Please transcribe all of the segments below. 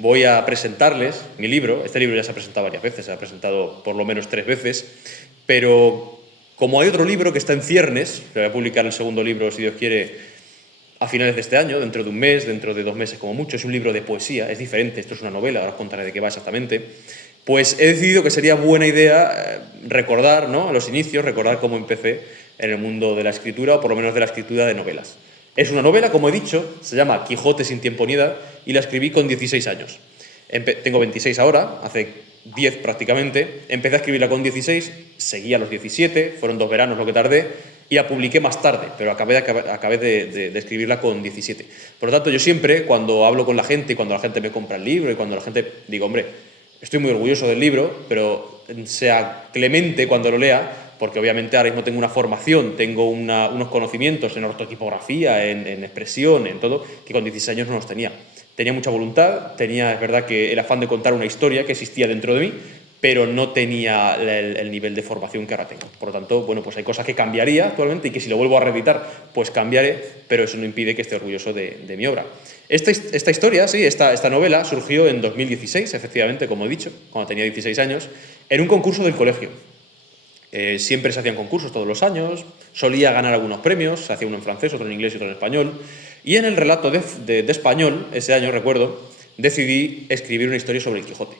voy a presentarles mi libro. Este libro ya se ha presentado varias veces, se ha presentado por lo menos 3 veces, pero como hay otro libro que está en ciernes, que voy a publicar el segundo libro, si Dios quiere, a finales de este año, dentro de un mes, dentro de 2 meses como mucho. Es un libro de poesía, es diferente, esto es una novela, ahora os contaré de qué va exactamente. Pues he decidido que sería buena idea recordar, ¿no?, los inicios, recordar cómo empecé en el mundo de la escritura, o por lo menos de la escritura de novelas. Es una novela, como he dicho, se llama Quijote sin tiempo ni edad, y la escribí con 16 años. Tengo 26 ahora, hace 10 prácticamente. Empecé a escribirla con 16, seguí a los 17, fueron 2 veranos lo que tardé, y la publiqué más tarde, pero acabé de escribirla con 17. Por lo tanto, yo siempre, cuando hablo con la gente y cuando la gente me compra el libro y cuando la gente digo, hombre, estoy muy orgulloso del libro, pero sea clemente cuando lo lea, porque obviamente ahora mismo tengo una formación, tengo unos conocimientos en ortotipografía, en expresión, en todo, que con 16 años no los tenía. Tenía mucha voluntad, tenía, es verdad, que el afán de contar una historia que existía dentro de mí, pero no tenía el nivel de formación que ahora tengo. Por lo tanto, bueno, pues hay cosas que cambiaría actualmente y que si lo vuelvo a reeditar, pues cambiaré, pero eso no impide que esté orgulloso de mi obra. Esta historia, sí, esta novela, surgió en 2016, efectivamente, como he dicho, cuando tenía 16 años, en un concurso del colegio. Siempre se hacían concursos todos los años, solía ganar algunos premios, se hacía uno en francés, otro en inglés y otro en español. Y en el relato de español, ese año recuerdo, decidí escribir una historia sobre el Quijote.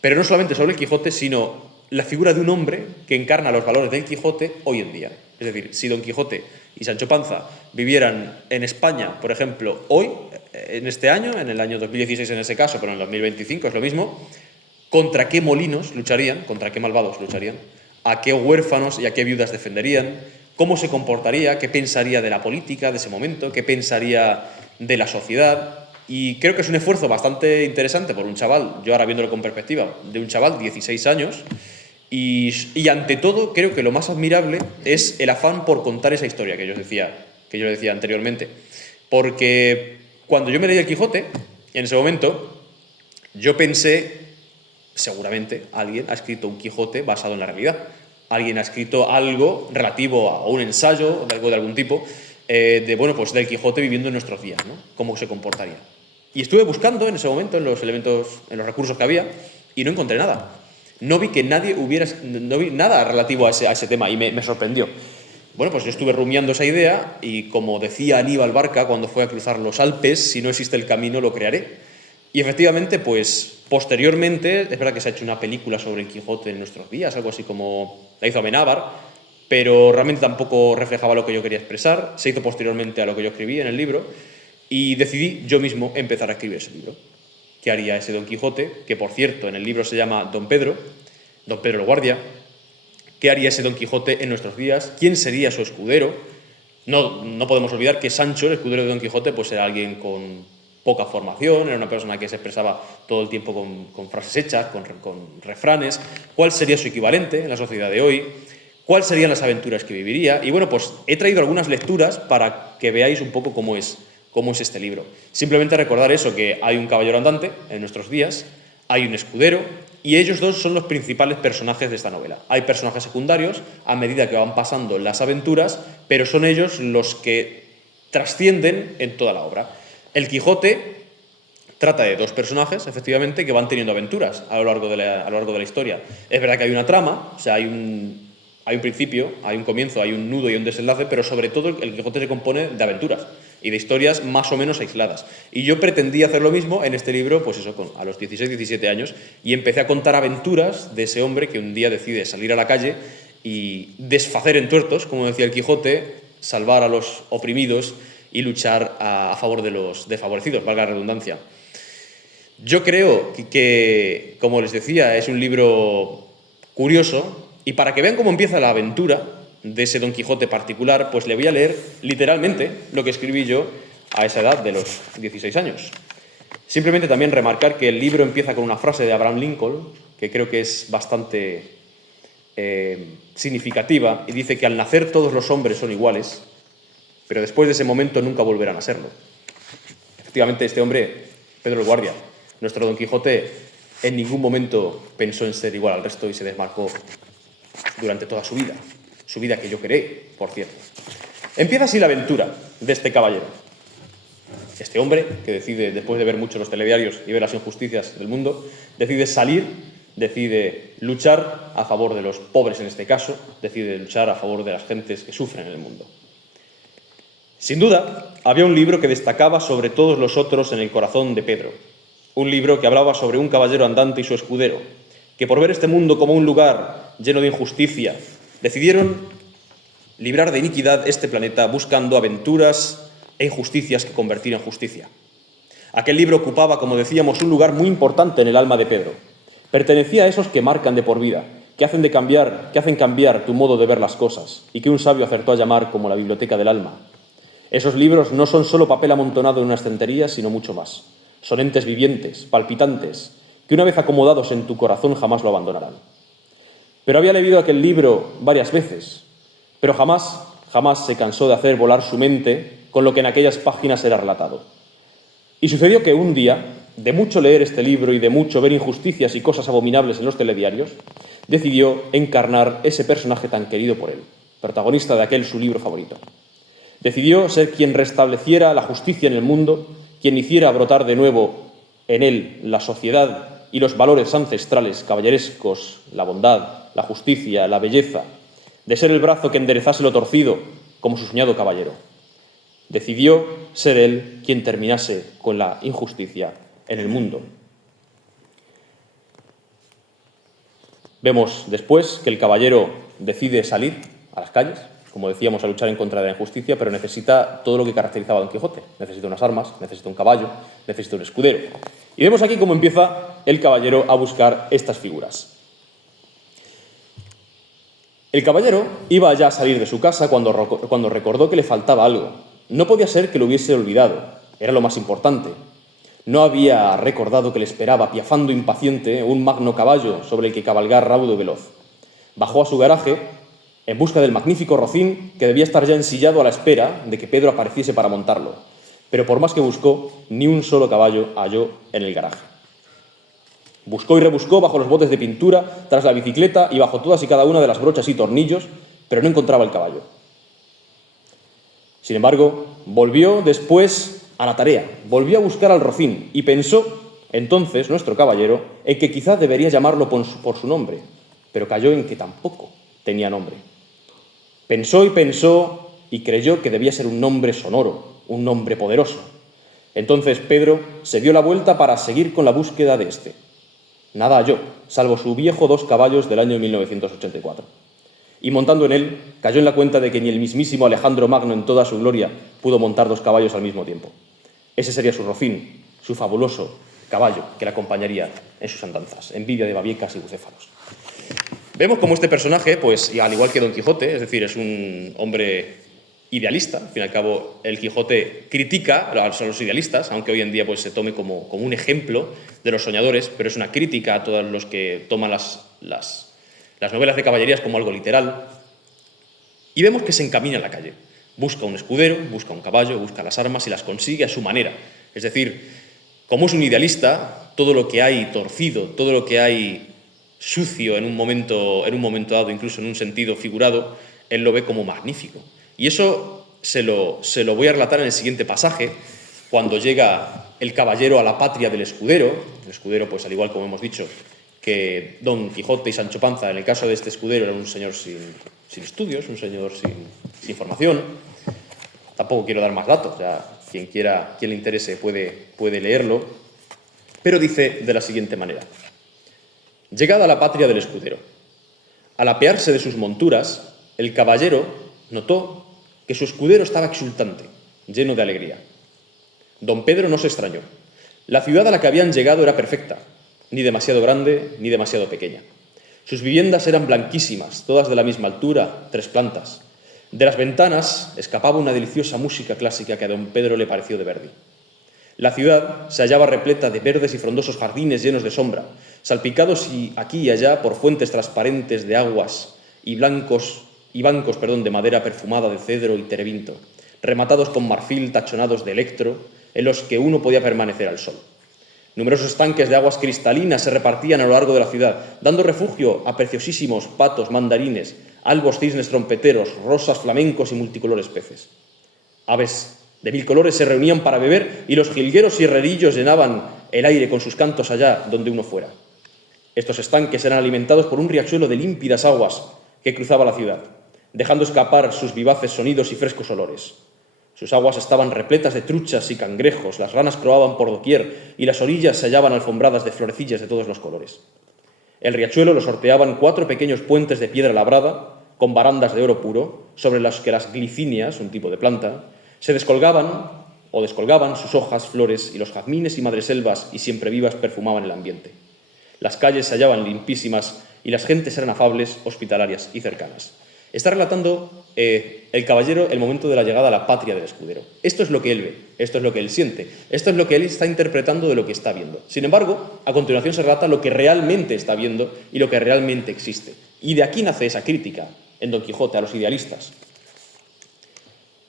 Pero no solamente sobre el Quijote, sino la figura de un hombre que encarna los valores del Quijote hoy en día. Es decir, si Don Quijote y Sancho Panza vivieran en España, por ejemplo, hoy, en este año, en el año 2016 en ese caso, pero en el 2025 es lo mismo, ¿contra qué molinos lucharían? ¿Contra qué malvados lucharían? ¿A qué huérfanos y a qué viudas defenderían? ¿Cómo se comportaría? ¿Qué pensaría de la política de ese momento? ¿Qué pensaría de la sociedad? Y creo que es un esfuerzo bastante interesante por un chaval, yo ahora viéndolo con perspectiva, de un chaval de 16 años, y ante todo creo que lo más admirable es el afán por contar esa historia que yo decía anteriormente. Porque cuando yo me leí El Quijote, en ese momento, yo pensé, seguramente alguien ha escrito un Quijote basado en la realidad. Alguien ha escrito algo relativo a un ensayo, algo de algún tipo, pues del Quijote viviendo en nuestros días, ¿no? Cómo se comportaría. Y estuve buscando en ese momento en los elementos, en los recursos que había, y no encontré nada. No vi nada relativo a ese tema y me sorprendió. Bueno, pues yo estuve rumiando esa idea y, como decía Aníbal Barca cuando fue a cruzar los Alpes, si no existe el camino, lo crearé. Y efectivamente, pues posteriormente, es verdad que se ha hecho una película sobre el Quijote en nuestros días, algo así como la hizo Amenábar, pero realmente tampoco reflejaba lo que yo quería expresar. Se hizo posteriormente a lo que yo escribí en el libro y decidí yo mismo empezar a escribir ese libro. ¿Qué haría ese Don Quijote? Que, por cierto, en el libro se llama Don Pedro el Guardia. ¿Qué haría ese Don Quijote en nuestros días? ¿Quién sería su escudero? No podemos olvidar que Sancho, el escudero de Don Quijote, pues era alguien con poca formación, era una persona que se expresaba todo el tiempo con frases hechas, con refranes. ¿Cuál sería su equivalente en la sociedad de hoy? ¿Cuáles serían las aventuras que viviría? Y bueno, pues he traído algunas lecturas para que veáis un poco cómo es este libro. Simplemente recordar eso, que hay un caballero andante en nuestros días, hay un escudero, y ellos dos son los principales personajes de esta novela. Hay personajes secundarios a medida que van pasando las aventuras, pero son ellos los que trascienden en toda la obra. El Quijote trata de 2 personajes, efectivamente, que van teniendo aventuras a lo largo de la historia. Es verdad que hay una trama, o sea, hay un principio, hay un comienzo, hay un nudo y un desenlace, pero sobre todo el Quijote se compone de aventuras y de historias más o menos aisladas. Y yo pretendí hacer lo mismo en este libro, pues eso, a los 16, 17 años, y empecé a contar aventuras de ese hombre que un día decide salir a la calle y desfacer entuertos, como decía el Quijote, salvar a los oprimidos y luchar a favor de los desfavorecidos, valga la redundancia. Yo creo que, como les decía, es un libro curioso, y para que vean cómo empieza la aventura de ese Don Quijote particular, pues le voy a leer literalmente lo que escribí yo a esa edad de los 16 años. Simplemente también remarcar que el libro empieza con una frase de Abraham Lincoln, que creo que es bastante significativa, y dice que al nacer todos los hombres son iguales, pero después de ese momento nunca volverán a serlo. Efectivamente, este hombre, Pedro el Guardia, nuestro Don Quijote, en ningún momento pensó en ser igual al resto y se desmarcó durante toda su vida que yo creé, por cierto. Empieza así la aventura de este caballero. Este hombre, que decide, después de ver mucho los telediarios y ver las injusticias del mundo, decide salir, decide luchar a favor de los pobres en este caso, decide luchar a favor de las gentes que sufren en el mundo. Sin duda, había un libro que destacaba sobre todos los otros en el corazón de Pedro. Un libro que hablaba sobre un caballero andante y su escudero, que por ver este mundo como un lugar lleno de injusticia, decidieron librar de iniquidad este planeta buscando aventuras e injusticias que convertir en justicia. Aquel libro ocupaba, como decíamos, un lugar muy importante en el alma de Pedro. Pertenecía a esos que marcan de por vida, que hacen cambiar tu modo de ver las cosas y que un sabio acertó a llamar como la biblioteca del alma. Esos libros no son solo papel amontonado en una estantería, sino mucho más. Son entes vivientes, palpitantes, que una vez acomodados en tu corazón jamás lo abandonarán. Pero había leído aquel libro varias veces, pero jamás se cansó de hacer volar su mente con lo que en aquellas páginas era relatado. Y sucedió que un día, de mucho leer este libro y de mucho ver injusticias y cosas abominables en los telediarios, decidió encarnar ese personaje tan querido por él, protagonista de aquel su libro favorito. Decidió ser quien restableciera la justicia en el mundo, quien hiciera brotar de nuevo en él la sociedad y los valores ancestrales, caballerescos, la bondad, la justicia, la belleza, de ser el brazo que enderezase lo torcido como su soñado caballero. Decidió ser él quien terminase con la injusticia en el mundo. Vemos después que el caballero decide salir a las calles, como decíamos, a luchar en contra de la injusticia, pero necesita todo lo que caracterizaba a Don Quijote. Necesita unas armas, necesita un caballo, necesita un escudero. Y vemos aquí cómo empieza el caballero a buscar estas figuras. El caballero iba ya a salir de su casa cuando recordó que le faltaba algo. No podía ser que lo hubiese olvidado, era lo más importante. No había recordado que le esperaba, piafando impaciente, un magno caballo sobre el que cabalgar raudo y veloz. Bajó a su garaje en busca del magnífico rocín que debía estar ya ensillado a la espera de que Pedro apareciese para montarlo. Pero por más que buscó, ni un solo caballo halló en el garaje. Buscó y rebuscó bajo los botes de pintura, tras la bicicleta y bajo todas y cada una de las brochas y tornillos, pero no encontraba el caballo. Sin embargo, volvió después a la tarea, volvió a buscar al rocín y pensó, entonces, nuestro caballero, en que quizá debería llamarlo por su nombre, pero cayó en que tampoco tenía nombre. Pensó y creyó que debía ser un nombre sonoro, un nombre poderoso. Entonces Pedro se dio la vuelta para seguir con la búsqueda de este. Nada halló, salvo su viejo 2 caballos del año 1984. Y montando en él, cayó en la cuenta de que ni el mismísimo Alejandro Magno en toda su gloria pudo montar 2 caballos al mismo tiempo. Ese sería su rocín, su fabuloso caballo que le acompañaría en sus andanzas, envidia de babiecas y bucéfalos. Vemos como este personaje, pues, al igual que Don Quijote, es decir, es un hombre idealista. Al fin y al cabo, el Quijote critica a los idealistas, aunque hoy en día pues, se tome como un ejemplo de los soñadores, pero es una crítica a todos los que toman las novelas de caballerías como algo literal. Y vemos que se encamina en la calle. Busca un escudero, busca un caballo, busca las armas y las consigue a su manera. Es decir, como es un idealista, todo lo que hay torcido, todo lo que hay sucio en un momento dado, incluso en un sentido figurado, él lo ve como magnífico. Y eso se lo voy a relatar en el siguiente pasaje, cuando llega el caballero a la patria del escudero. El escudero, pues al igual como hemos dicho, que Don Quijote y Sancho Panza, en el caso de este escudero, era un señor sin estudios, un señor sin formación. Tampoco quiero dar más datos, ya quien le interese puede leerlo. Pero dice de la siguiente manera: llegada a la patria del escudero, al apearse de sus monturas, el caballero notó que su escudero estaba exultante, lleno de alegría. Don Pedro no se extrañó. La ciudad a la que habían llegado era perfecta, ni demasiado grande ni demasiado pequeña. Sus viviendas eran blanquísimas, todas de la misma altura, 3 plantas. De las ventanas escapaba una deliciosa música clásica que a don Pedro le pareció de Verdi. La ciudad se hallaba repleta de verdes y frondosos jardines llenos de sombra, salpicados aquí y allá por fuentes transparentes de aguas y bancos de madera perfumada de cedro y terebinto, rematados con marfil tachonados de electro, en los que uno podía permanecer al sol. Numerosos estanques de aguas cristalinas se repartían a lo largo de la ciudad, dando refugio a preciosísimos patos mandarines, albos cisnes trompeteros, rosas flamencos y multicolores peces. Aves De 1000 colores se reunían para beber y los jilgueros y herrerillos llenaban el aire con sus cantos allá donde uno fuera. Estos estanques eran alimentados por un riachuelo de límpidas aguas que cruzaba la ciudad, dejando escapar sus vivaces sonidos y frescos olores. Sus aguas estaban repletas de truchas y cangrejos, las ranas croaban por doquier y las orillas se hallaban alfombradas de florecillas de todos los colores. El riachuelo lo sorteaban 4 pequeños puentes de piedra labrada, con barandas de oro puro, sobre las que las glicinias, un tipo de planta, se descolgaban o descolgaban sus hojas, flores, y los jazmines y madreselvas y siempre vivas perfumaban el ambiente. Las calles se hallaban limpísimas y las gentes eran afables, hospitalarias y cercanas. Está relatando el caballero el momento de la llegada a la patria del escudero. Esto es lo que él ve, esto es lo que él siente, esto es lo que él está interpretando de lo que está viendo. Sin embargo, a continuación se relata lo que realmente está viendo y lo que realmente existe. Y de aquí nace esa crítica en Don Quijote a los idealistas.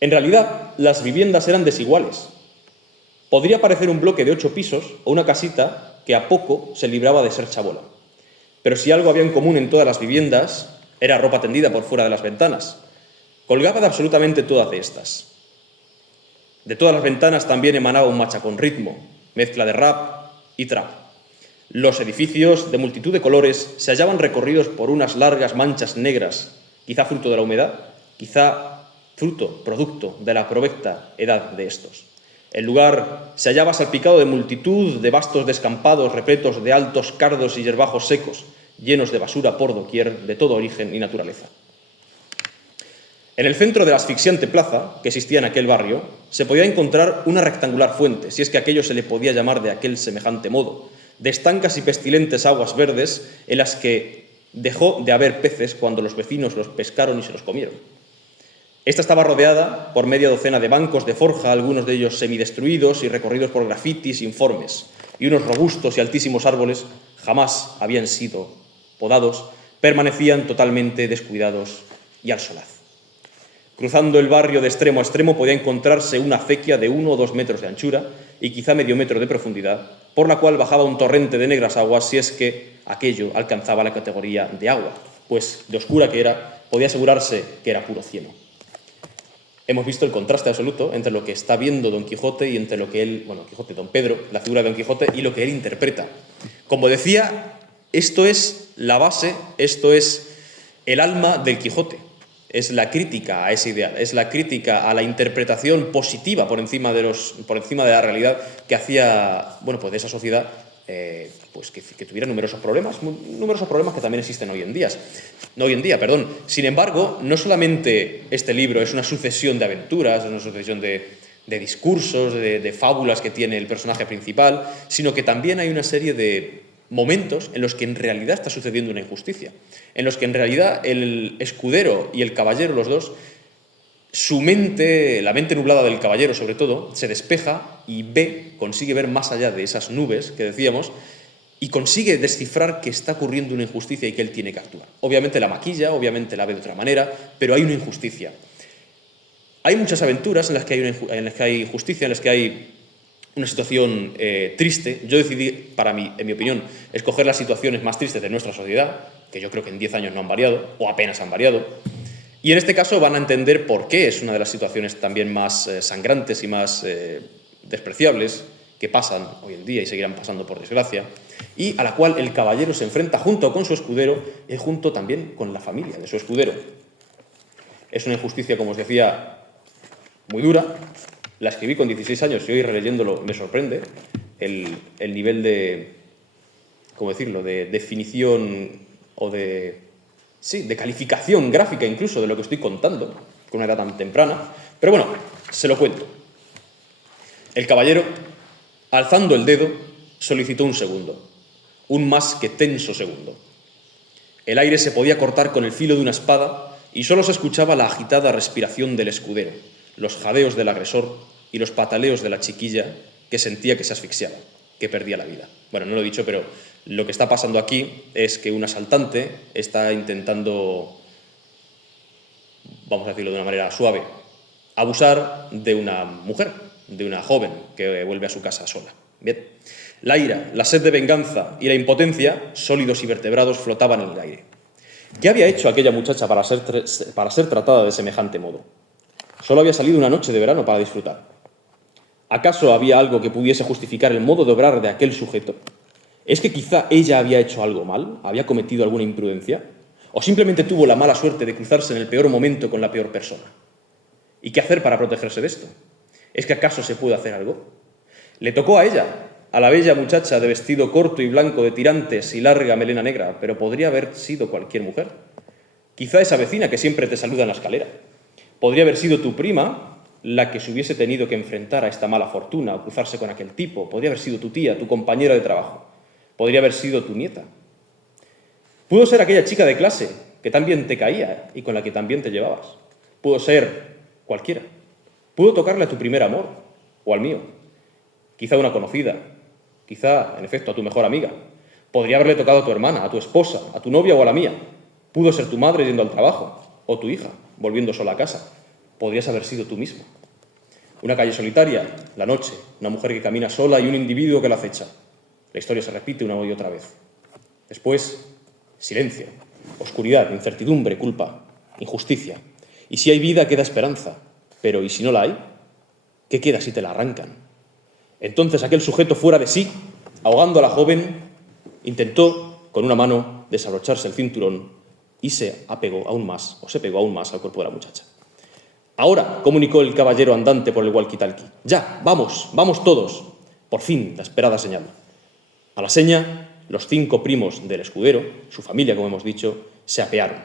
En realidad, las viviendas eran desiguales. Podría parecer un bloque de 8 pisos o una casita que a poco se libraba de ser chabola. Pero si algo había en común en todas las viviendas, era ropa tendida por fuera de las ventanas. Colgaba de absolutamente todas estas. De todas las ventanas también emanaba un machacón ritmo, mezcla de rap y trap. Los edificios, de multitud de colores, se hallaban recorridos por unas largas manchas negras, quizá fruto de la humedad, quizá producto de la provecta edad de estos. El lugar se hallaba salpicado de multitud de vastos descampados repletos de altos cardos y yerbajos secos, llenos de basura por doquier, de todo origen y naturaleza. En el centro de la asfixiante plaza, que existía en aquel barrio, se podía encontrar una rectangular fuente, si es que aquello se le podía llamar de aquel semejante modo, de estancas y pestilentes aguas verdes en las que dejó de haber peces cuando los vecinos los pescaron y se los comieron. Esta estaba rodeada por media docena de bancos de forja, algunos de ellos semidestruidos y recorridos por grafitis informes, y unos robustos y altísimos árboles jamás habían sido podados, permanecían totalmente descuidados y al solaz. Cruzando el barrio de extremo a extremo podía encontrarse una acequia de 1 o 2 metros de anchura y quizá medio metro de profundidad, por la cual bajaba un torrente de negras aguas si es que aquello alcanzaba la categoría de agua, pues de oscura que era, podía asegurarse que era puro cieno. Hemos visto el contraste absoluto entre lo que está viendo Don Quijote y entre lo que él, Don Pedro, la figura de Don Quijote, y lo que él interpreta. Como decía, esto es la base, esto es el alma del Quijote. Es la crítica a ese ideal, es la crítica a la interpretación positiva por encima de la realidad que hacía, de esa sociedad que tuviera numerosos problemas que también existen hoy en día. Sin embargo, no solamente este libro es una sucesión de aventuras, es una sucesión de discursos, de fábulas que tiene el personaje principal, sino que también hay una serie de momentos en los que en realidad está sucediendo una injusticia, en los que en realidad el escudero y el caballero, los dos, su mente, la mente nublada del caballero sobre todo, se despeja y consigue ver más allá de esas nubes que decíamos y consigue descifrar que está ocurriendo una injusticia y que él tiene que actuar. Obviamente la maquilla, obviamente la ve de otra manera, pero hay una injusticia. Hay muchas aventuras en las que hay justicia, en las que hay una situación triste. Yo decidí, en mi opinión, escoger las situaciones más tristes de nuestra sociedad, que yo creo que en 10 años no han variado, o apenas han variado. Y en este caso van a entender por qué es una de las situaciones también más sangrantes y más despreciables que pasan hoy en día y seguirán pasando por desgracia, y a la cual el caballero se enfrenta junto con su escudero y junto también con la familia de su escudero. Es una injusticia, como os decía, muy dura. La escribí con 16 años y hoy releyéndolo me sorprende el nivel de definición o de calificación gráfica incluso de lo que estoy contando con una edad tan temprana. Pero bueno, se lo cuento. El caballero, alzando el dedo, solicitó un segundo, un más que tenso segundo. El aire se podía cortar con el filo de una espada y solo se escuchaba la agitada respiración del escudero, los jadeos del agresor y los pataleos de la chiquilla que sentía que se asfixiaba, que perdía la vida. Bueno, no lo he dicho, pero lo que está pasando aquí es que un asaltante está intentando, vamos a decirlo de una manera suave, abusar de una mujer, de una joven que vuelve a su casa sola. Bien. La ira, la sed de venganza y la impotencia, sólidos y vertebrados, flotaban en el aire. ¿Qué había hecho aquella muchacha para ser tratada de semejante modo? Solo había salido una noche de verano para disfrutar. ¿Acaso había algo que pudiese justificar el modo de obrar de aquel sujeto? ¿Es que quizá ella había hecho algo mal? ¿Había cometido alguna imprudencia? ¿O simplemente tuvo la mala suerte de cruzarse en el peor momento con la peor persona? ¿Y qué hacer para protegerse de esto? ¿Es que acaso se puede hacer algo? Le tocó a ella, a la bella muchacha de vestido corto y blanco de tirantes y larga melena negra, pero podría haber sido cualquier mujer. Quizá esa vecina que siempre te saluda en la escalera. Podría haber sido tu prima la que se hubiese tenido que enfrentar a esta mala fortuna o cruzarse con aquel tipo. Podría haber sido tu tía, tu compañera de trabajo. Podría haber sido tu nieta. Pudo ser aquella chica de clase que también te caía y con la que también te llevabas. Pudo ser cualquiera. Pudo tocarle a tu primer amor o al mío. Quizá una conocida. Quizá, en efecto, a tu mejor amiga. Podría haberle tocado a tu hermana, a tu esposa, a tu novia o a la mía. Pudo ser tu madre yendo al trabajo o tu hija volviendo sola a casa. Podrías haber sido tú mismo. Una calle solitaria, la noche, una mujer que camina sola y un individuo que la acecha. La historia se repite una y otra vez. Después, silencio, oscuridad, incertidumbre, culpa, injusticia. Y si hay vida, queda esperanza. Pero ¿y si no la hay? ¿Qué queda si te la arrancan? Entonces aquel sujeto fuera de sí, ahogando a la joven, intentó con una mano desabrocharse el cinturón y se pegó aún más al cuerpo de la muchacha. Ahora, comunicó el caballero andante por el walkie-talkie. Ya, vamos, vamos todos. Por fin, la esperada señal. A la seña, los 5 primos del escudero, su familia, como hemos dicho, se apearon.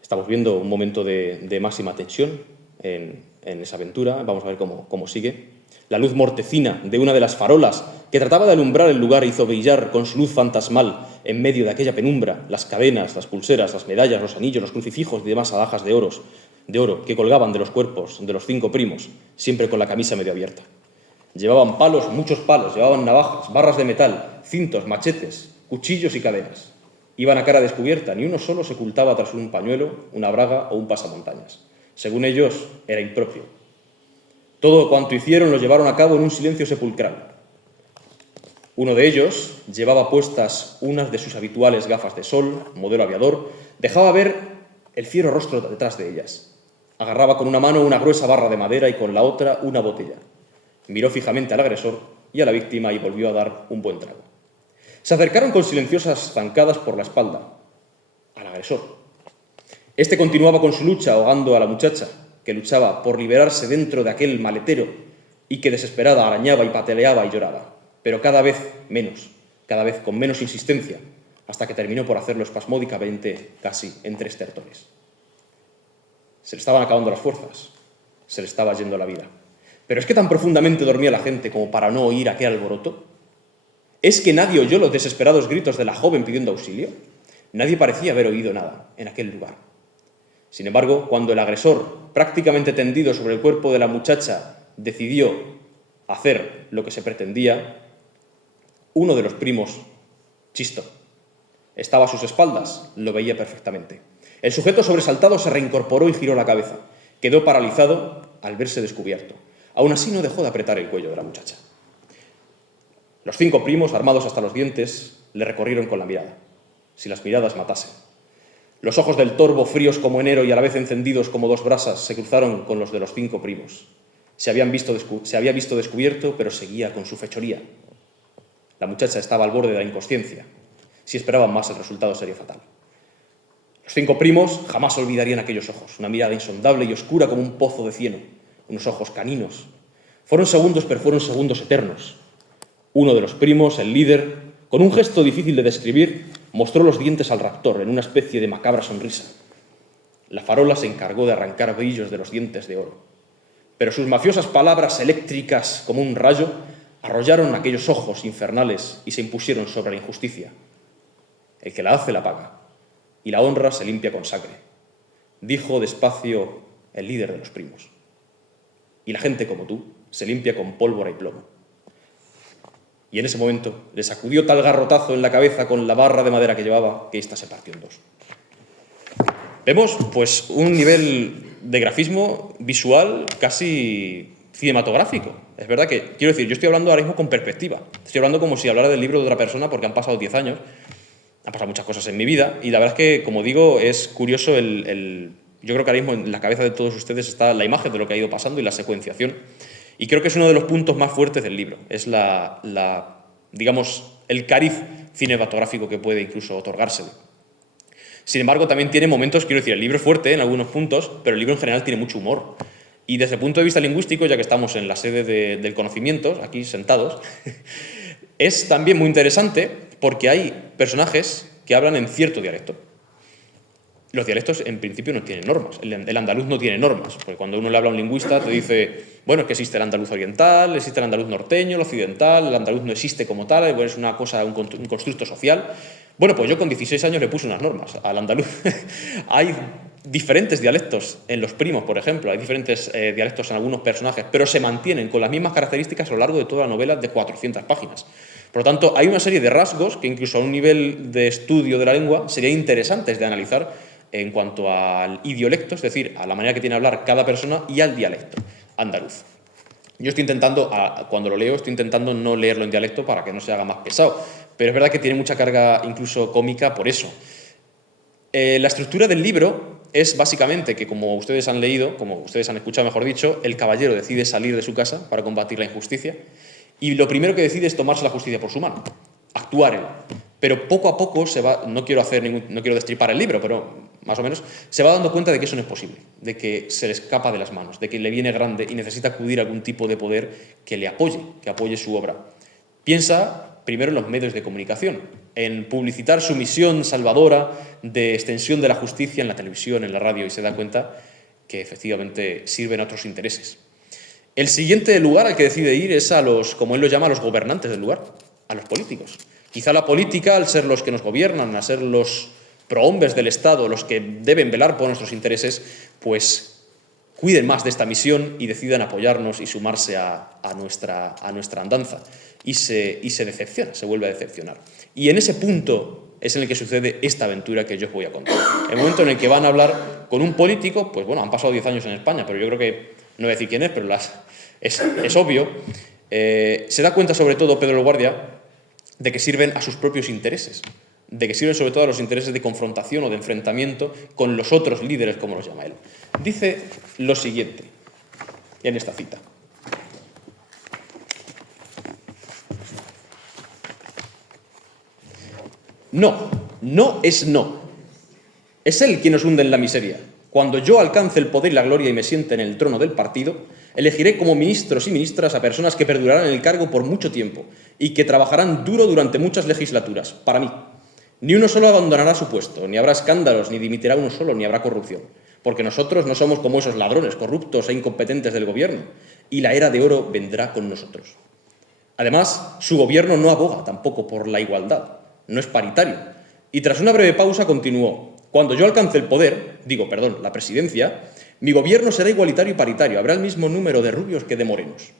Estamos viendo un momento de máxima tensión en esa aventura. Vamos a ver cómo sigue. La luz mortecina de una de las farolas que trataba de alumbrar el lugar hizo brillar con su luz fantasmal en medio de aquella penumbra las cadenas, las pulseras, las medallas, los anillos, los crucifijos y demás alhajas de oro que colgaban de los cuerpos de los 5 primos, siempre con la camisa medio abierta. Llevaban palos, muchos palos, llevaban navajas, barras de metal, cintos, machetes, cuchillos y cadenas. Iban a cara descubierta, ni uno solo se ocultaba tras un pañuelo, una braga o un pasamontañas. Según ellos, era impropio. Todo cuanto hicieron lo llevaron a cabo en un silencio sepulcral. Uno de ellos llevaba puestas unas de sus habituales gafas de sol, modelo aviador, dejaba ver el fiero rostro detrás de ellas. Agarraba con una mano una gruesa barra de madera y con la otra una botella. Miró fijamente al agresor y a la víctima y volvió a dar un buen trago. Se acercaron con silenciosas zancadas por la espalda al agresor. Este continuaba con su lucha ahogando a la muchacha, que luchaba por liberarse dentro de aquel maletero y que desesperada arañaba y pataleaba y lloraba, pero cada vez menos, cada vez con menos insistencia, hasta que terminó por hacerlo espasmódicamente, casi entre estertores. Se le estaban acabando las fuerzas, se le estaba yendo la vida. ¿Pero es que tan profundamente dormía la gente como para no oír aquel alboroto? ¿Es que nadie oyó los desesperados gritos de la joven pidiendo auxilio? Nadie parecía haber oído nada en aquel lugar. Sin embargo, cuando el agresor, prácticamente tendido sobre el cuerpo de la muchacha, decidió hacer lo que se pretendía, uno de los primos chistó. Estaba a sus espaldas, lo veía perfectamente. El sujeto sobresaltado se reincorporó y giró la cabeza. Quedó paralizado al verse descubierto. Aún así no dejó de apretar el cuello de la muchacha. Los 5 primos, armados hasta los dientes, le recorrieron con la mirada. Si las miradas matasen. Los ojos del torvo, fríos como enero y a la vez encendidos como 2 brasas, se cruzaron con los de los 5 primos. Se había visto descubierto, pero seguía con su fechoría. La muchacha estaba al borde de la inconsciencia. Si esperaban más, el resultado sería fatal. Los 5 primos jamás olvidarían aquellos ojos, una mirada insondable y oscura como un pozo de cieno, unos ojos caninos. Fueron segundos, pero fueron segundos eternos. Uno de los primos, el líder, con un gesto difícil de describir, mostró los dientes al raptor en una especie de macabra sonrisa. La farola se encargó de arrancar brillos de los dientes de oro. Pero sus mafiosas palabras eléctricas como un rayo arrollaron aquellos ojos infernales y se impusieron sobre la injusticia. El que la hace la paga, y la honra se limpia con sangre, dijo despacio el líder de los primos. Y la gente como tú se limpia con pólvora y plomo. Y en ese momento le sacudió tal garrotazo en la cabeza con la barra de madera que llevaba que ésta se partió en 2. Vemos pues un nivel de grafismo visual casi cinematográfico. Es verdad que, quiero decir, yo estoy hablando ahora mismo con perspectiva. Estoy hablando como si hablara del libro de otra persona porque han pasado 10 años, han pasado muchas cosas en mi vida y la verdad es que, como digo, es curioso el Yo creo que ahora mismo en la cabeza de todos ustedes está la imagen de lo que ha ido pasando y la secuenciación. Y creo que es uno de los puntos más fuertes del libro. Es digamos, el cariz cinematográfico que puede incluso otorgársele. Sin embargo, también tiene momentos, quiero decir, el libro es fuerte en algunos puntos, pero el libro en general tiene mucho humor. Y desde el punto de vista lingüístico, ya que estamos en la sede del conocimiento, aquí sentados, es también muy interesante porque hay personajes que hablan en cierto dialecto. Los dialectos, en principio, no tienen normas. El andaluz no tiene normas, porque cuando uno le habla a un lingüista te dice, bueno, es que existe el andaluz oriental, existe el andaluz norteño, el occidental, el andaluz no existe como tal, es una cosa, un constructo social. Bueno, pues yo con 16 años le puse unas normas al andaluz. Hay diferentes dialectos en los primos, por ejemplo, hay diferentes dialectos en algunos personajes, pero se mantienen con las mismas características a lo largo de toda la novela de 400 páginas. Por lo tanto, hay una serie de rasgos que incluso a un nivel de estudio de la lengua serían interesantes de analizar en cuanto al idiolecto, es decir, a la manera que tiene de hablar cada persona, y al dialecto andaluz. Yo estoy intentando, cuando lo leo, estoy intentando no leerlo en dialecto para que no se haga más pesado, pero es verdad que tiene mucha carga incluso cómica por eso. La estructura del libro es básicamente que, como ustedes han leído, como ustedes han escuchado, mejor dicho, el caballero decide salir de su casa para combatir la injusticia y lo primero que decide es tomarse la justicia por su mano, actuar él. Pero poco a poco se va, no quiero destripar el libro, pero más o menos, se va dando cuenta de que eso no es posible, de que se le escapa de las manos, de que le viene grande y necesita acudir a algún tipo de poder que le apoye, que apoye su obra. Piensa primero en los medios de comunicación, en publicitar su misión salvadora de extensión de la justicia en la televisión, en la radio, y se da cuenta que efectivamente sirven a otros intereses. El siguiente lugar al que decide ir es a los, como él lo llama, a los gobernantes del lugar, a los políticos. Quizá la política, al ser los que nos gobiernan, a ser los prohombres del Estado, los que deben velar por nuestros intereses, pues cuiden más de esta misión y decidan apoyarnos y sumarse a nuestra andanza. Y se decepciona, se vuelve a decepcionar. Y en ese punto es en el que sucede esta aventura que yo os voy a contar. El momento en el que van a hablar con un político, pues bueno, han pasado 10 años en España, pero yo creo que, no voy a decir quién es, pero es obvio. Se da cuenta sobre todo Pedro el Guardia de que sirven a sus propios intereses, de que sirven sobre todo a los intereses de confrontación o de enfrentamiento con los otros líderes, como los llama él. Dice lo siguiente, en esta cita. No, no es no. Es él quien nos hunde en la miseria. Cuando yo alcance el poder y la gloria y me siente en el trono del partido, elegiré como ministros y ministras a personas que perdurarán en el cargo por mucho tiempo y que trabajarán duro durante muchas legislaturas, para mí. Ni uno solo abandonará su puesto, ni habrá escándalos, ni dimitirá uno solo, ni habrá corrupción. Porque nosotros no somos como esos ladrones corruptos e incompetentes del gobierno, y la era de oro vendrá con nosotros. Además, su gobierno no aboga tampoco por la igualdad, no es paritario. Y tras una breve pausa continuó: cuando yo alcance el poder, la presidencia, mi gobierno será igualitario y paritario, habrá el mismo número de rubios que de morenos.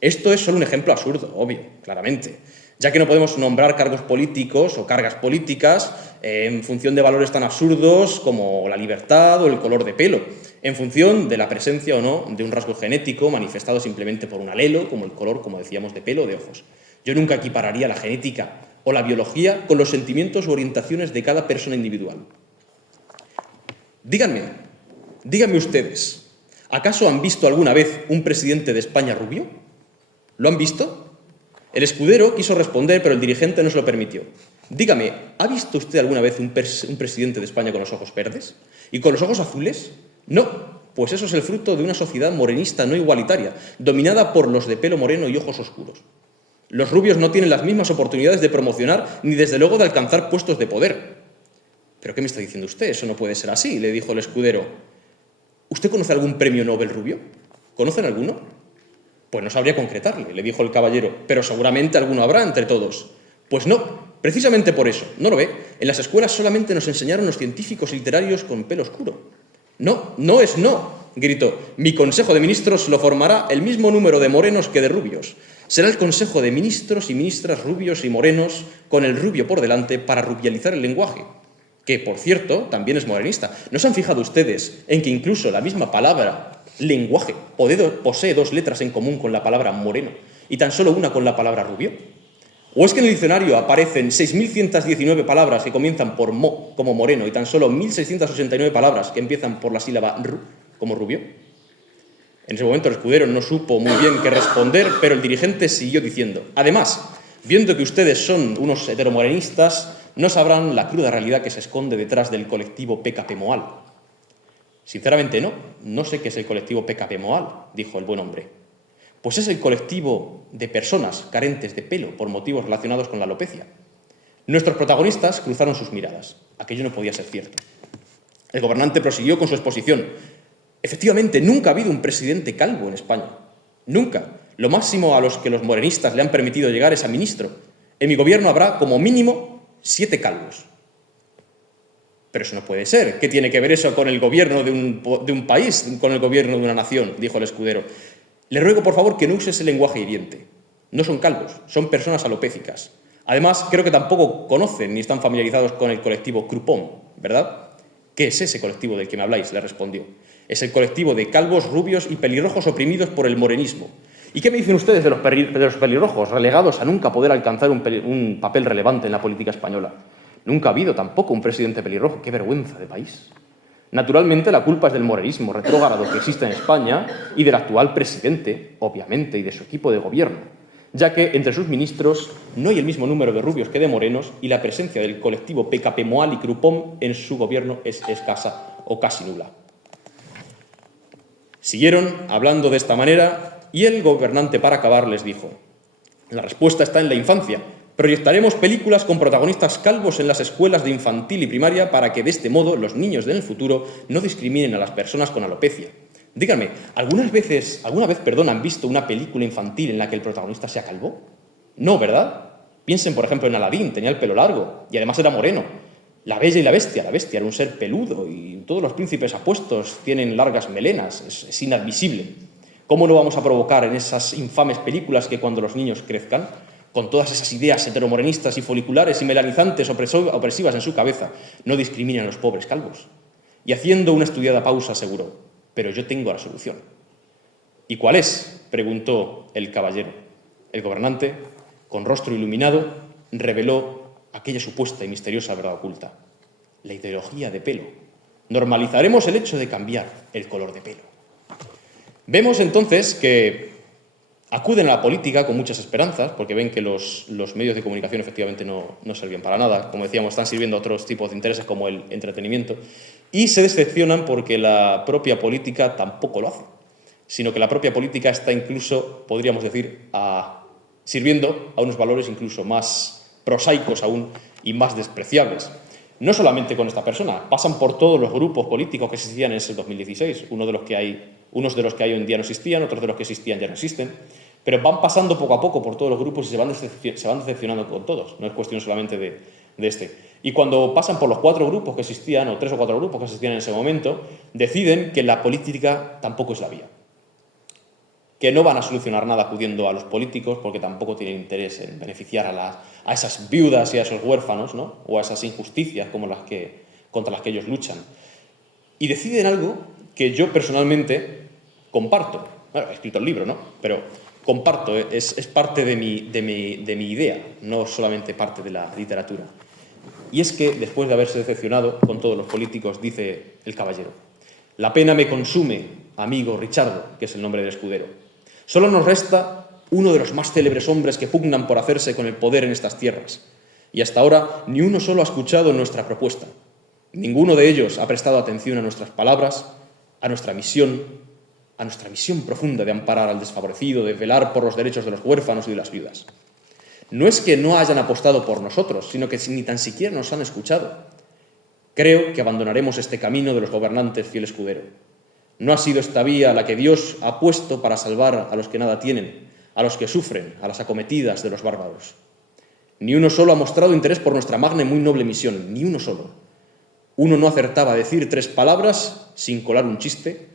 Esto es solo un ejemplo absurdo, obvio, claramente, ya que no podemos nombrar cargos políticos o cargas políticas en función de valores tan absurdos como la libertad o el color de pelo, en función de la presencia o no de un rasgo genético manifestado simplemente por un alelo, como el color, como decíamos, de pelo o de ojos. Yo nunca equipararía la genética o la biología con los sentimientos u orientaciones de cada persona individual. Díganme ustedes, ¿acaso han visto alguna vez un presidente de España rubio? ¿Lo han visto? El escudero quiso responder, pero el dirigente no se lo permitió. Dígame, ¿ha visto usted alguna vez un presidente de España con los ojos verdes? ¿Y con los ojos azules? No, pues eso es el fruto de una sociedad morenista no igualitaria, dominada por los de pelo moreno y ojos oscuros. Los rubios no tienen las mismas oportunidades de promocionar ni desde luego de alcanzar puestos de poder. ¿Pero qué me está diciendo usted? Eso no puede ser así, le dijo el escudero. ¿Usted conoce algún premio Nobel rubio? ¿Conocen alguno? Pues no sabría concretarle, le dijo el caballero, pero seguramente alguno habrá entre todos. Pues no, precisamente por eso, ¿no lo ve? En las escuelas solamente nos enseñaron los científicos y literarios con pelo oscuro. No, no es no, gritó. Mi consejo de ministros lo formará el mismo número de morenos que de rubios. Será el consejo de ministros y ministras rubios y morenos con el rubio por delante para rubializar el lenguaje, que, por cierto, también es morenista. ¿No se han fijado ustedes en que incluso la misma palabra lenguaje posee dos letras en común con la palabra moreno y tan solo una con la palabra rubio? ¿O es que en el diccionario aparecen 6.119 palabras que comienzan por mo, como moreno, y tan solo 1.689 palabras que empiezan por la sílaba ru, como rubio? En ese momento el escudero no supo muy bien qué responder, pero el dirigente siguió diciendo: además, viendo que ustedes son unos heteromorenistas, no sabrán la cruda realidad que se esconde detrás del colectivo PKP-Moal. Sinceramente no sé qué es el colectivo PKP-Moal, dijo el buen hombre. Pues es el colectivo de personas carentes de pelo por motivos relacionados con la alopecia. Nuestros protagonistas cruzaron sus miradas. Aquello no podía ser cierto. El gobernante prosiguió con su exposición. Efectivamente, nunca ha habido un presidente calvo en España. Nunca. Lo máximo a los que los morenistas le han permitido llegar es a ministro. En mi gobierno habrá, como mínimo, 7 calvos. Pero eso no puede ser. ¿Qué tiene que ver eso con el gobierno de un país, con el gobierno de una nación?, dijo el escudero. Le ruego, por favor, que no use ese lenguaje hiriente. No son calvos, son personas alopécicas. Además, creo que tampoco conocen ni están familiarizados con el colectivo Crupom, ¿verdad? ¿Qué es ese colectivo del que me habláis?, le respondió. Es el colectivo de calvos, rubios y pelirrojos oprimidos por el morenismo. ¿Y qué me dicen ustedes de los pelirrojos, relegados a nunca poder alcanzar un papel relevante en la política española? Nunca ha habido tampoco un presidente pelirrojo. ¡Qué vergüenza de país! Naturalmente, la culpa es del morenismo retrógrado que existe en España y del actual presidente, obviamente, y de su equipo de gobierno, ya que entre sus ministros no hay el mismo número de rubios que de morenos y la presencia del colectivo PKP-Moal y Crupom en su gobierno es escasa o casi nula. Siguieron hablando de esta manera y el gobernante, para acabar, les dijo: la respuesta está en la infancia. Proyectaremos películas con protagonistas calvos en las escuelas de infantil y primaria para que de este modo los niños del futuro no discriminen a las personas con alopecia. Díganme, ¿alguna vez han visto una película infantil en la que el protagonista sea calvo? No, ¿verdad? Piensen, por ejemplo, en Aladín, tenía el pelo largo y además era moreno. La Bella y la Bestia era un ser peludo y todos los príncipes apuestos tienen largas melenas, es inadmisible. ¿Cómo no vamos a provocar en esas infames películas que cuando los niños crezcan, con todas esas ideas heteromorenistas y foliculares y melanizantes opresivas en su cabeza, no discriminen a los pobres calvos? Y haciendo una estudiada pausa aseguró: pero yo tengo la solución. ¿Y cuál es?, preguntó el caballero. El gobernante, con rostro iluminado, reveló aquella supuesta y misteriosa verdad oculta: la ideología de pelo. Normalizaremos el hecho de cambiar el color de pelo. Vemos entonces que acuden a la política con muchas esperanzas, porque ven que los medios de comunicación efectivamente no sirven para nada. Como decíamos, están sirviendo a otros tipos de intereses como el entretenimiento, y se decepcionan porque la propia política tampoco lo hace, sino que la propia política está incluso, podríamos decir, sirviendo a unos valores incluso más prosaicos aún y más despreciables. No solamente con esta persona, pasan por todos los grupos políticos que existían en ese 2016, unos de los que hay hoy en día no existían, otros de los que existían ya no existen, pero van pasando poco a poco por todos los grupos y se van decepcionando con todos, no es cuestión solamente de este. Y cuando pasan por los 4 grupos que existían, o 3 o 4 grupos que existían en ese momento, deciden que la política tampoco es la vía, que no van a solucionar nada acudiendo a los políticos porque tampoco tienen interés en beneficiar a esas viudas y a esos huérfanos, ¿no?, o a esas injusticias contra las que ellos luchan. Y deciden algo que yo personalmente comparto. Bueno, he escrito el libro, ¿no?, pero comparto, es parte de mi idea, no solamente parte de la literatura. Y es que, después de haberse decepcionado con todos los políticos, dice el caballero: la pena me consume, amigo Richardo, que es el nombre del escudero. Solo nos resta uno de los más célebres hombres que pugnan por hacerse con el poder en estas tierras. Y hasta ahora ni uno solo ha escuchado nuestra propuesta. Ninguno de ellos ha prestado atención a nuestras palabras, a nuestra misión profunda de amparar al desfavorecido, de velar por los derechos de los huérfanos y de las viudas. No es que no hayan apostado por nosotros, sino que ni tan siquiera nos han escuchado. Creo que abandonaremos este camino de los gobernantes, fiel escudero. No ha sido esta vía la que Dios ha puesto para salvar a los que nada tienen, a los que sufren, a las acometidas de los bárbaros. Ni uno solo ha mostrado interés por nuestra magna y muy noble misión, ni uno solo. Uno no acertaba a decir 3 palabras sin colar un chiste,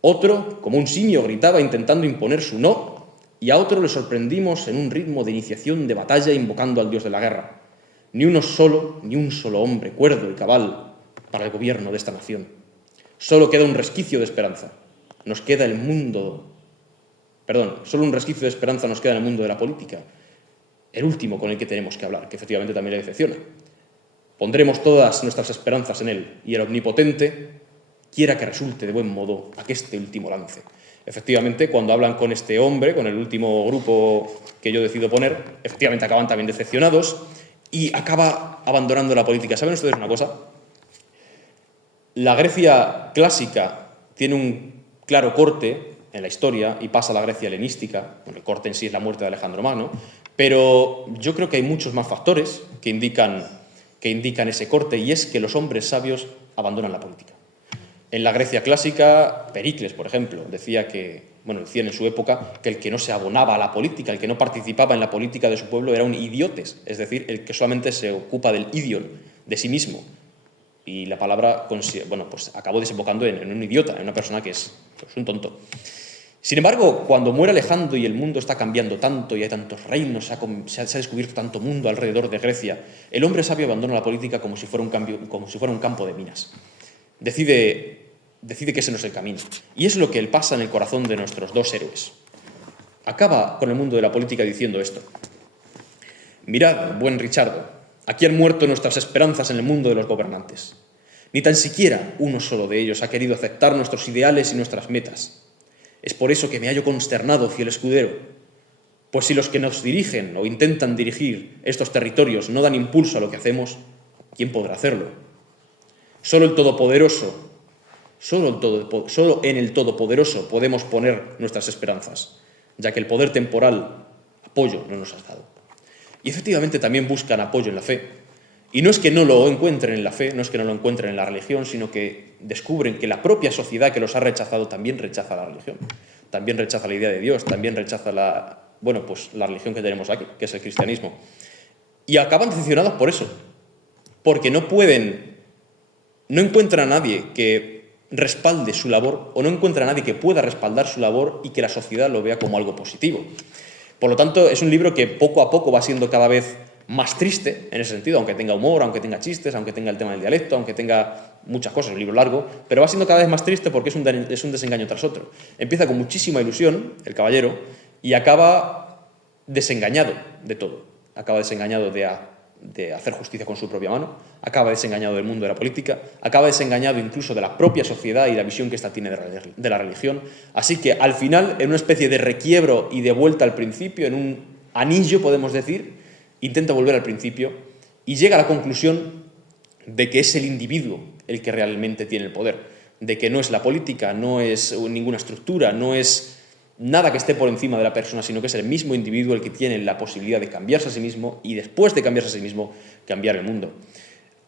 otro, como un simio, gritaba intentando imponer su no, y a otro le sorprendimos en un ritmo de iniciación de batalla invocando al dios de la guerra. Ni un solo hombre cuerdo y cabal para el gobierno de esta nación. Solo queda un resquicio de esperanza. Solo un resquicio de esperanza nos queda en el mundo de la política. el último con el que tenemos que hablar, que efectivamente también le decepciona. Pondremos todas nuestras esperanzas en él, y el Omnipotente quiera que resulte de buen modo aqueste último lance. Efectivamente, cuando hablan con este hombre, con el último grupo que yo decido poner, efectivamente acaban también decepcionados y acaba abandonando la política. ¿Saben ustedes una cosa? La Grecia clásica tiene un claro corte en la historia y pasa a la Grecia helenística. Bueno, el corte en sí es la muerte de Alejandro Magno, pero yo creo que hay muchos más factores que indican ese corte, y es que los hombres sabios abandonan la política. En la Grecia clásica, Pericles, por ejemplo, decían en su época que el que no se abonaba a la política, el que no participaba en la política de su pueblo era un idiotes, es decir, el que solamente se ocupa del idion, de sí mismo. Y la palabra, pues acabó desembocando en un idiota, en una persona que es un tonto. Sin embargo, cuando muere Alejandro y el mundo está cambiando tanto y hay tantos reinos, se ha descubierto tanto mundo alrededor de Grecia, el hombre sabio abandona la política como si fuera un campo de minas. Decide que ese no es el camino. Y es lo que pasa en el corazón de nuestros dos héroes. Acaba con el mundo de la política diciendo esto: mirad, buen Richardo, aquí han muerto nuestras esperanzas en el mundo de los gobernantes. Ni tan siquiera uno solo de ellos ha querido aceptar nuestros ideales y nuestras metas. Es por eso que me hallo consternado, fiel escudero, pues si los que nos dirigen o intentan dirigir estos territorios no dan impulso a lo que hacemos, ¿quién podrá hacerlo? Solo en el Todopoderoso podemos poner nuestras esperanzas, ya que el poder temporal apoyo no nos ha dado. Y efectivamente también buscan apoyo en la fe. Y no es que no lo encuentren en la fe, no es que no lo encuentren en la religión, sino que descubren que la propia sociedad que los ha rechazado también rechaza la religión, también rechaza la idea de Dios, también rechaza la religión que tenemos aquí, que es el cristianismo. Y acaban decepcionados por eso, porque no encuentran a nadie que respalde su labor, o no encuentran a nadie que pueda respaldar su labor y que la sociedad lo vea como algo positivo. Por lo tanto, es un libro que poco a poco va siendo cada vez más triste en ese sentido, aunque tenga humor, aunque tenga chistes, aunque tenga el tema del dialecto, aunque tenga muchas cosas, un libro largo, pero va siendo cada vez más triste porque es un desengaño tras otro. Empieza con muchísima ilusión, el caballero, y acaba desengañado de todo. Acaba desengañado de hacer justicia con su propia mano, acaba desengañado del mundo de la política, acaba desengañado incluso de la propia sociedad y la visión que ésta tiene de la religión. Así que al final, en una especie de requiebro y de vuelta al principio, en un anillo, podemos decir, intenta volver al principio y llega a la conclusión de que es el individuo el que realmente tiene el poder, de que no es la política, no es ninguna estructura, no es nada que esté por encima de la persona, sino que es el mismo individuo el que tiene la posibilidad de cambiarse a sí mismo y después de cambiarse a sí mismo, cambiar el mundo.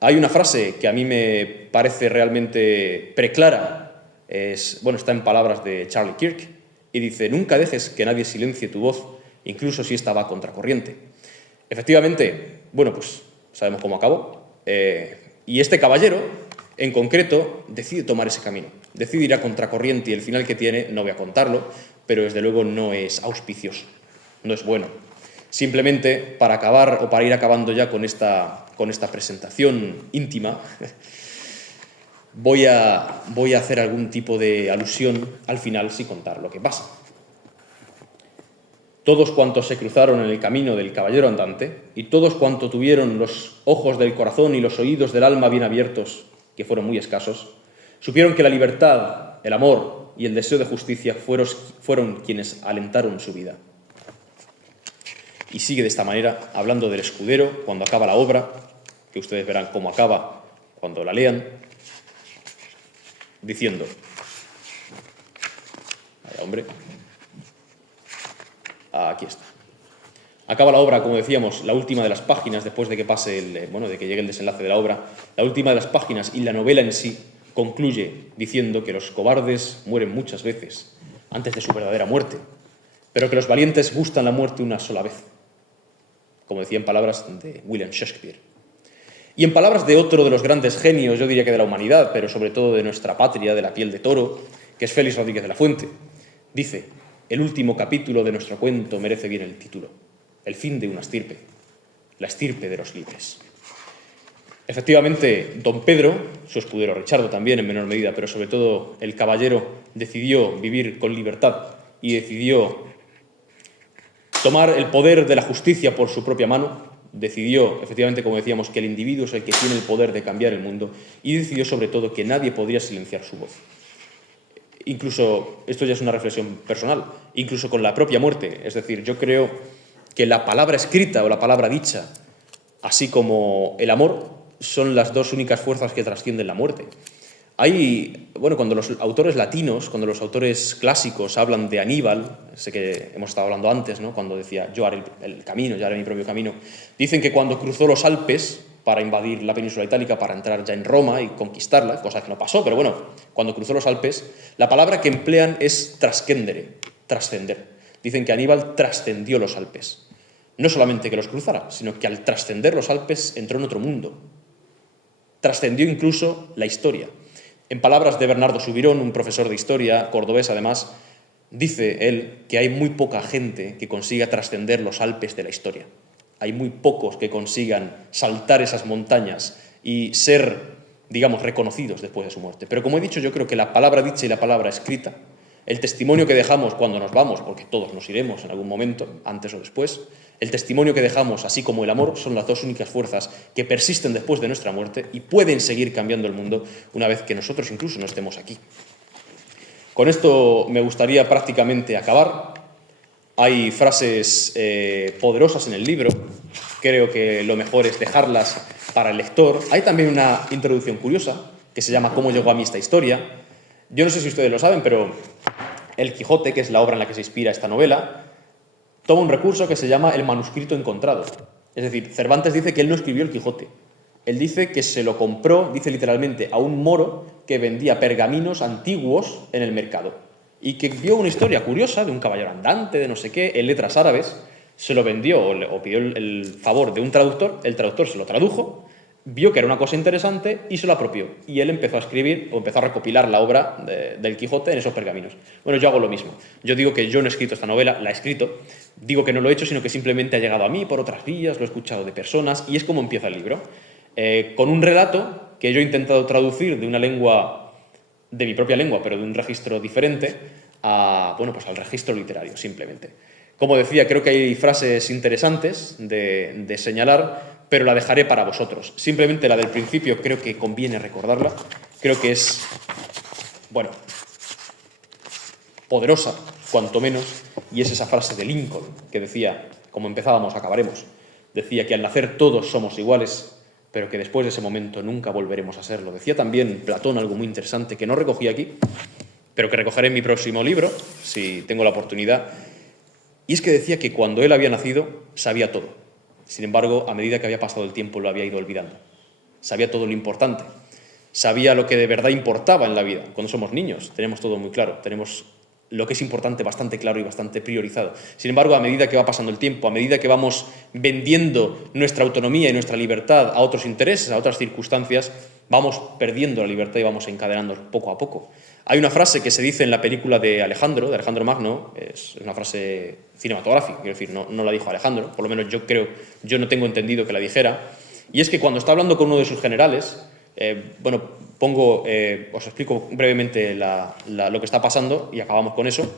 Hay una frase que a mí me parece realmente preclara, está en palabras de Charlie Kirk, y dice: nunca dejes que nadie silencie tu voz, incluso si esta va a contracorriente. Efectivamente, sabemos cómo acabó, y este caballero, en concreto, decide tomar ese camino, decide ir a contracorriente, y el final que tiene no voy a contarlo, pero desde luego no es auspicioso, no es bueno. Simplemente, para acabar o para ir acabando ya con esta presentación íntima, voy a hacer algún tipo de alusión al final sin contar lo que pasa. Todos cuantos se cruzaron en el camino del caballero andante, y todos cuantos tuvieron los ojos del corazón y los oídos del alma bien abiertos, que fueron muy escasos, supieron que la libertad, el amor y el deseo de justicia fueron quienes alentaron su vida. Y sigue de esta manera, hablando del escudero, cuando acaba la obra, que ustedes verán cómo acaba cuando la lean, diciendo: vaya hombre, aquí está. Acaba la obra, como decíamos, la última de las páginas, después de que de que llegue el desenlace de la obra, la última de las páginas y la novela en sí concluye diciendo que los cobardes mueren muchas veces antes de su verdadera muerte, pero que los valientes gustan la muerte una sola vez, como decía en palabras de William Shakespeare. Y en palabras de otro de los grandes genios, yo diría que de la humanidad, pero sobre todo de nuestra patria, de la piel de toro, que es Félix Rodríguez de la Fuente, dice: el último capítulo de nuestro cuento merece bien el título: el fin de una estirpe, la estirpe de los libres. Efectivamente, don Pedro, su escudero Richardo también en menor medida, pero sobre todo el caballero, decidió vivir con libertad y decidió tomar el poder de la justicia por su propia mano, decidió, efectivamente, como decíamos, que el individuo es el que tiene el poder de cambiar el mundo y decidió, sobre todo, que nadie podría silenciar su voz. Incluso, esto ya es una reflexión personal, incluso con la propia muerte. Es decir, yo creo que la palabra escrita o la palabra dicha, así como el amor, son las dos únicas fuerzas que trascienden la muerte. Cuando los autores latinos, cuando los autores clásicos hablan de Aníbal, sé que hemos estado hablando antes, ¿no? Cuando decía, yo haré el camino, yo haré mi propio camino, dicen que cuando cruzó los Alpes para invadir la península itálica, para entrar ya en Roma y conquistarla, cosa que no pasó, pero bueno, cuando cruzó los Alpes, la palabra que emplean es trascendere, trascender. Dicen que Aníbal trascendió los Alpes. No solamente que los cruzara, sino que al trascender los Alpes entró en otro mundo. Trascendió incluso la historia. En palabras de Bernardo Subirón, un profesor de historia cordobés además, dice él que hay muy poca gente que consiga trascender los Alpes de la historia. Hay muy pocos que consigan saltar esas montañas y ser, digamos, reconocidos después de su muerte. Pero como he dicho, yo creo que la palabra dicha y la palabra escrita, el testimonio que dejamos cuando nos vamos, porque todos nos iremos en algún momento, antes o después, el testimonio que dejamos, así como el amor, son las dos únicas fuerzas que persisten después de nuestra muerte y pueden seguir cambiando el mundo una vez que nosotros incluso no estemos aquí. Con esto me gustaría prácticamente acabar. Hay frases poderosas en el libro, creo que lo mejor es dejarlas para el lector. Hay también una introducción curiosa que se llama ¿Cómo llegó a mí esta historia? Yo no sé si ustedes lo saben, pero El Quijote, que es la obra en la que se inspira esta novela, toma un recurso que se llama el manuscrito encontrado. Es decir, Cervantes dice que él no escribió el Quijote. Él dice que se lo compró, dice literalmente, a un moro que vendía pergaminos antiguos en el mercado y que vio una historia curiosa de un caballero andante, de no sé qué, en letras árabes, se lo vendió o pidió el favor de un traductor, el traductor se lo tradujo, vio que era una cosa interesante y se lo apropió. Y él empezó a escribir o empezó a recopilar la obra del Quijote en esos pergaminos. Bueno, yo hago lo mismo. Yo digo que yo no he escrito esta novela, la he escrito. Digo que no lo he hecho, sino que simplemente ha llegado a mí por otras vías, lo he escuchado de personas y es como empieza el libro. Con un relato que yo he intentado traducir de una lengua, de mi propia lengua, pero de un registro diferente, al registro literario, simplemente. Como decía, creo que hay frases interesantes de señalar, pero la dejaré para vosotros. Simplemente la del principio creo que conviene recordarla. Creo que es, poderosa, cuanto menos, y es esa frase de Lincoln que decía, como empezábamos, acabaremos, decía que al nacer todos somos iguales, pero que después de ese momento nunca volveremos a serlo. Decía también Platón algo muy interesante que no recogí aquí, pero que recogeré en mi próximo libro, si tengo la oportunidad, y es que decía que cuando él había nacido sabía todo. Sin embargo, a medida que había pasado el tiempo lo había ido olvidando. Sabía todo lo importante, sabía lo que de verdad importaba en la vida. Cuando somos niños tenemos todo muy claro, tenemos lo que es importante bastante claro y bastante priorizado. Sin embargo, a medida que va pasando el tiempo, a medida que vamos vendiendo nuestra autonomía y nuestra libertad a otros intereses, a otras circunstancias, vamos perdiendo la libertad y vamos encadenando poco a poco. Hay una frase que se dice en la película de Alejandro Magno, es una frase cinematográfica, quiero decir, no la dijo Alejandro, por lo menos yo no tengo entendido que la dijera, y es que cuando está hablando con uno de sus generales, os explico brevemente lo que está pasando y acabamos con eso.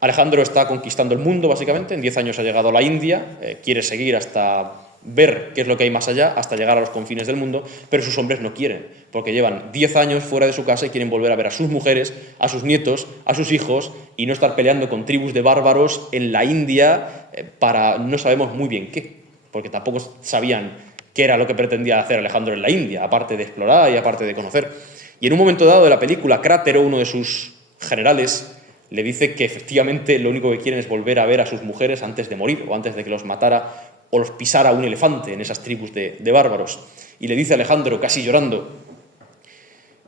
Alejandro está conquistando el mundo, básicamente, en 10 años ha llegado a la India, quiere seguir hasta ver qué es lo que hay más allá, hasta llegar a los confines del mundo, pero sus hombres no quieren, porque llevan 10 años fuera de su casa y quieren volver a ver a sus mujeres, a sus nietos, a sus hijos, y no estar peleando con tribus de bárbaros en la India para no sabemos muy bien qué, porque tampoco sabían qué era lo que pretendía hacer Alejandro en la India, aparte de explorar y aparte de conocer. Y en un momento dado de la película, Crátero, uno de sus generales, le dice que efectivamente lo único que quieren es volver a ver a sus mujeres antes de morir o antes de que los matara o los pisara un elefante en esas tribus de bárbaros. Y le dice a Alejandro, casi llorando,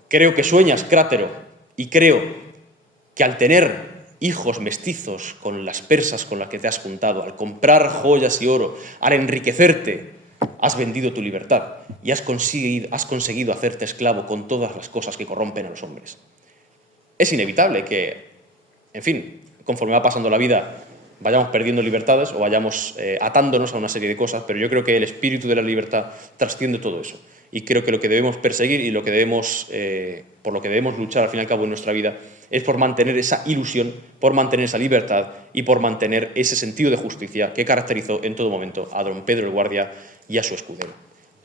creo que sueñas, Crátero, y creo que al tener hijos mestizos con las persas con las que te has juntado, al comprar joyas y oro, al enriquecerte, has vendido tu libertad y has conseguido hacerte esclavo con todas las cosas que corrompen a los hombres. Es inevitable que, en fin, conforme va pasando la vida, vayamos perdiendo libertades o vayamos atándonos a una serie de cosas, pero yo creo que el espíritu de la libertad trasciende todo eso. Y creo que lo que debemos perseguir y por lo que debemos luchar al fin y al cabo en nuestra vida es por mantener esa ilusión, por mantener esa libertad y por mantener ese sentido de justicia que caracterizó en todo momento a don Pedro el Guardia y a su escudero.